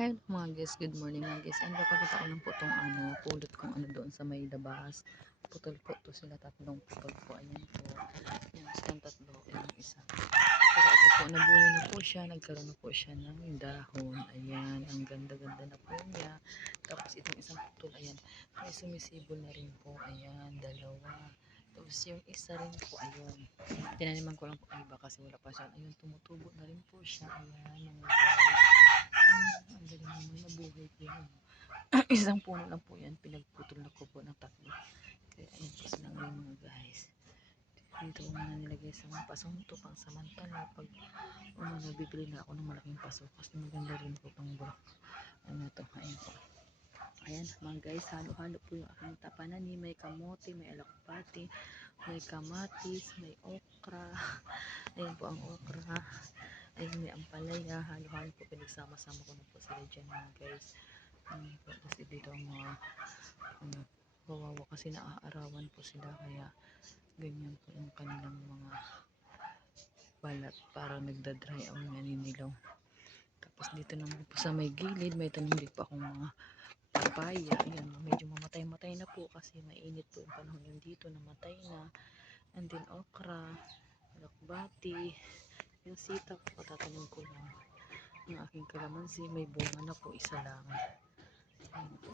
Hello mga guys, good morning mga guys. And kapagkita ko lang po itong pulot kong doon sa may labas. Putol po to sila, tatlong putol po. Ayan po. Yung isang tatlo, yung isa. Pero ito po, nabuhay na po siya. Nagkaroon na po siya ng dahon. Ayan, ang ganda-ganda na po niya. Tapos itong isang putol, ayan, may sumisibol na rin po. Ayan, dalawa. Tapos yung isa rin po, ayun. Tinaniman ko lang po ang iba kasi wala pa siya. Ayun, tumutubo na rin po siya. Ayan, mga guys. Ang galing naman, nabuhay po yan. Isang puno lang po yan, pinagputol na ko po ng tatlo. Kaya ayun po sila ngayon mga guys. Dito ko muna nilagay sa mga pasong ito pang samantala. Pag nabibili na ako ng malaking paso, kasi maganda rin po pang bulak. Ano to, ayun po. Ayan mga guys, halo-halo po yung aking tapanani. May kamote, may alakpati, may kamatis, may okra. Ayun po ang okra. Ayun, may ampalaya. Halo-halo po, pinagsama-sama ko na po sila dyan mga guys. Po, kasi dito ang mga kawawa kasi naaarawan po sila, kaya ganyan po yung kanilang mga balat, parang nagdadry ang naninilaw. Tapos dito naman po sa may gilid, may tanim din po akong mga papaya. Ayan, medyo mamatay-matay na po kasi mainit po yung panahon yung dito, namatay na. And then okra, lakbati, yung sitaw po, tatanim ko lang. Ang aking kalamansi, may bunga na po, isa lang. Ayan po.